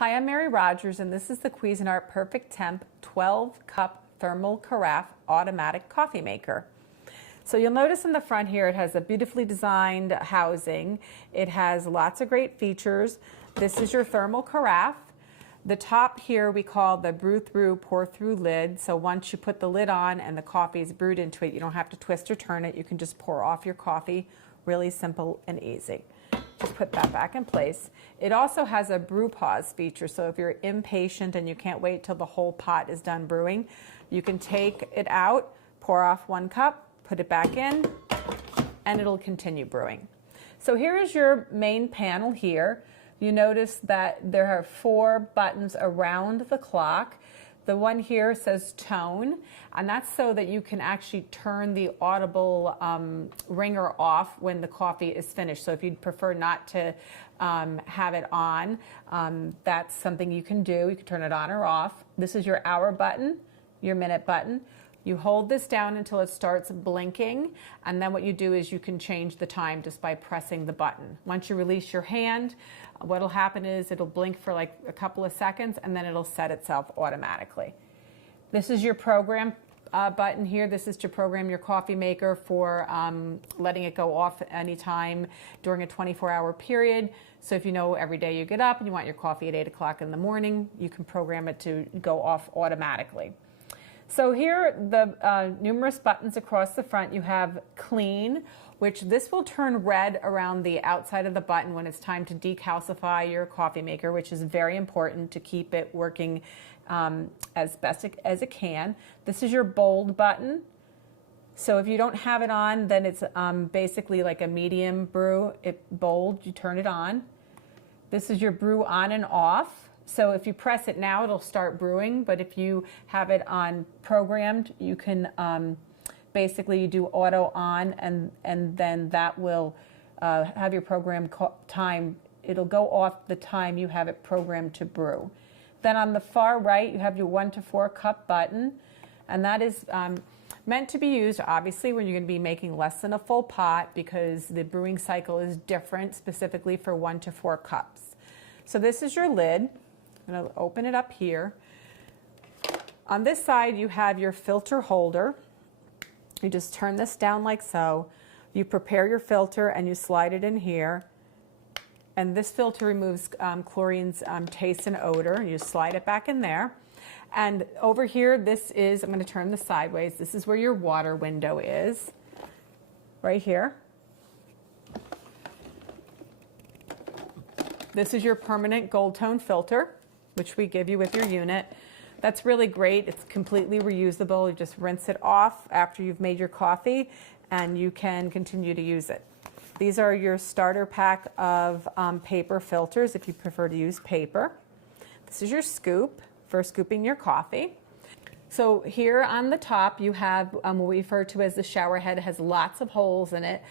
Hi, I'm Mary Rogers, and this is the Cuisinart Perfect Temp 12-cup thermal carafe automatic coffee maker. So you'll notice in the front here it has a beautifully designed housing. It has lots of great features. This is your thermal carafe. The top here we call the brew through, pour through lid. So once you put the lid on and the coffee is brewed into it, you don't have to twist or turn it. You can just pour off your coffee. Really simple and easy. Just put that back in place. It also has a brew pause feature, so if you're impatient and you can't wait till the whole pot is done brewing, you can take it out, pour off 1 cup, put it back in, and it'll continue brewing. So here is your main panel here. You notice that there are 4 buttons around the clock. The one here says tone, and that's so that you can actually turn the audible ringer off when the coffee is finished. So if you'd prefer not to have it on, that's something you can do. You can turn it on or off. This is your hour button, your minute button. You hold this down until it starts blinking, and then what you do is you can change the time just by pressing the button. Once you release your hand, what'll happen is it'll blink for like a couple of seconds and then it'll set itself automatically. This is your program button here. This is to program your coffee maker for letting it go off anytime during a 24-hour period. So if you know every day you get up and you want your coffee at 8 o'clock in the morning, you can program it to go off automatically. So here are the numerous buttons across the front. You have clean, which this will turn red around the outside of the button when it's time to decalcify your coffee maker, which is very important to keep it working as best as it can. This is your bold button. So if you don't have it on, then it's basically like a medium brew. Bold, you turn it on. This is your brew on and off. So if you press it now, it'll start brewing, but if you have it on programmed, you can basically you do auto on, and then that will have your program time. It'll go off the time you have it programmed to brew. Then on the far right, you have your 1 to 4 cup button, and that is meant to be used obviously when you're going to be making less than a full pot, because the brewing cycle is different specifically for 1 to 4 cups. So this is your lid. I'm going to open it up here. On this side, you have your filter holder. You just turn this down like so. You prepare your filter and you slide it in here. And this filter removes chlorine's taste and odor. You slide it back in there. And over here, this is, I'm going to turn this sideways. This is where your water window is, right here. This is your permanent gold tone filter, which we give you with your unit. That's really great. It's completely reusable. You just rinse it off after you've made your coffee, and you can continue to use it. These are your starter pack of paper filters if you prefer to use paper. This is your scoop for scooping your coffee. So here on the top you have what we refer to as the shower head. It has lots of holes in it.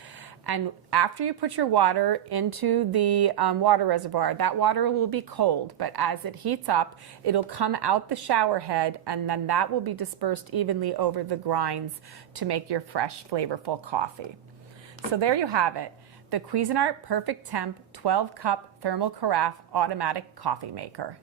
And after you put your water into the water reservoir, that water will be cold, but as it heats up, it'll come out the shower head, and then that will be dispersed evenly over the grinds to make your fresh, flavorful coffee. So there you have it, the Cuisinart Perfect Temp 12-cup thermal carafe automatic coffee maker.